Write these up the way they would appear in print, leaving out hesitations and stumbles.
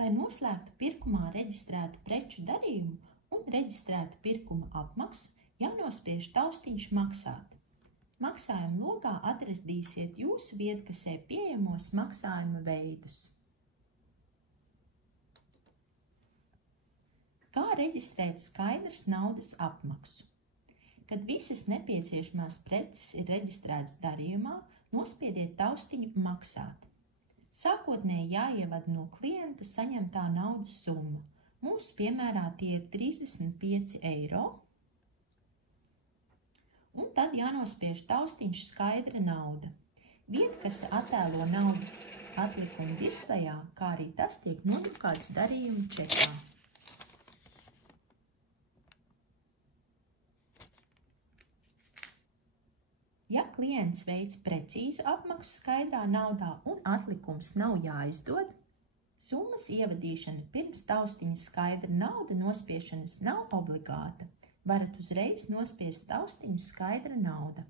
Lai noslēgtu pirkumā reģistrētu preču darījumu un reģistrētu pirkuma apmaksu, jānospiež taustiņš maksāt. Maksājuma lokā atradīsiet jūsu viedkasē pieejamos maksājuma veidus. Kā reģistrēt skaidras naudas apmaksu? Kad visas nepieciešamās preces ir reģistrētas darījumā, nospiediet taustiņu maksāt. Sākotnēji jāievada no klienta saņemtā naudas summa. Mūsu piemērā tie ir 35 eiro. Un tad jānospiež taustiņš skaidra nauda. Viedkase attēlo naudas atlikumu displejā, kā arī tas tiek nodrukāts darījuma čekā. Ja klients veic precīzu apmaksu skaidrā naudā un atlikums nav jāizdod, summas ievadīšana pirms taustiņa skaidra nauda nospiešanas nav obligāta. Varat uzreiz nospiest taustiņu skaidra nauda.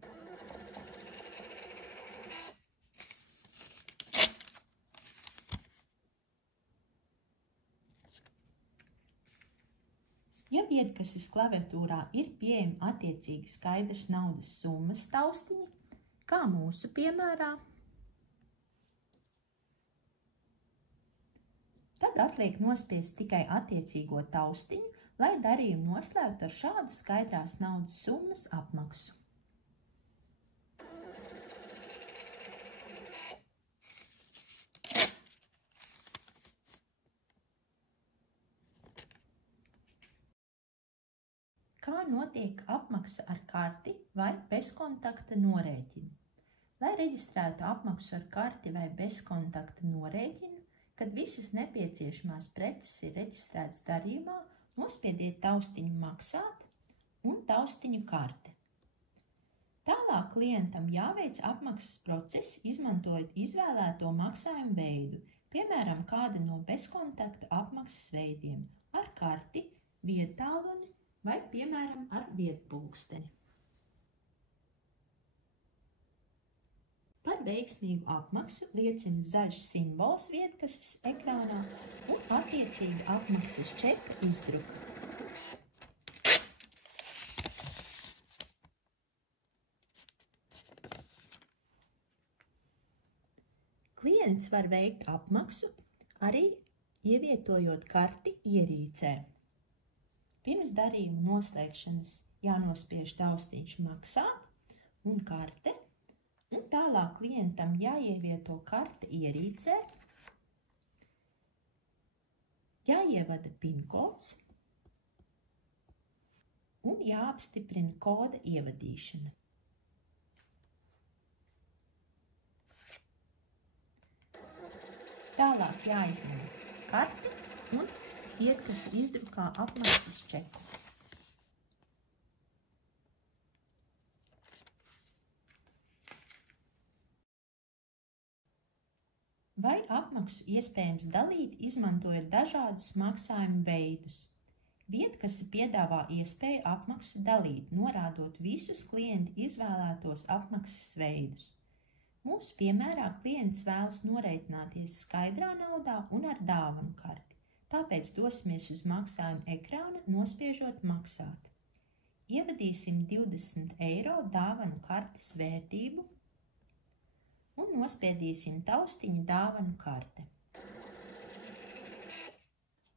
Ja viedkases klaviatūrā ir pieejama attiecīgi skaidras naudas summas taustiņi, kā mūsu piemērā, tad atliek nospiest tikai attiecīgo taustiņu, lai darījumu noslēgtu ar šādu skaidrās naudas summas apmaksu. Kā notiek apmaksa ar karti vai bezkontakta norēķinu? Lai reģistrētu apmaksu ar karti vai bezkontakta norēķinu, kad visas nepieciešamās preces ir reģistrētas darījumā, nospiediet taustiņu maksāt un taustiņu karte. Tālāk klientam jāveic apmaksas process, izmantojot izvēlēto maksājumu veidu, piemēram, kādu no bezkontakta apmaksas veidiem ar karti, viedtālruni vai, piemēram, ar viedpulksteni. Par veiksmīgu apmaksu liecina zaļš simbols viedkases ekrānā un attiecīgi apmaksas čeka izdruka. Klients var veikt apmaksu arī ievietojot karti ierīcē. Pirms darījuma noslēgšanas jānospiež taustiņš maksāt un karte, un tālāk klientam jāievieto karte ierīcē, jāievada PIN kods un jāapstiprina koda ievadīšana. Tālāk jāizņem karte un viedkase izdrukā apmaksas čeku. Vai apmaksu iespējams dalīt, izmantojot dažādus maksājumu veidus? Viedkase piedāvā iespēju apmaksu dalīt, norādot visus klienta izvēlētos apmaksas veidus. Mūsu piemērā klients vēlas norēķināties skaidrā naudā un ar dāvanu karti. Tāpēc dosimies uz maksājuma ekrāna, nospiežot maksāt. Ievadīsim 20 eiro dāvanu kartes vērtību un nospiedīsim taustiņu dāvanu karte.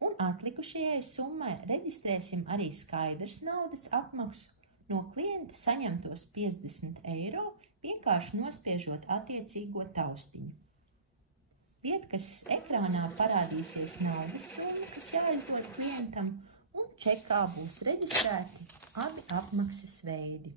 Un atlikušajai summai reģistrēsim arī skaidras naudas apmaksu no klienta saņemtos 50 eiro, vienkārši nospiežot attiecīgo taustiņu. Viedkases ekrānā parādīsies naudas summa, kas jāizdod klientam, un čekā būs reģistrēti abi apmaksas veidi.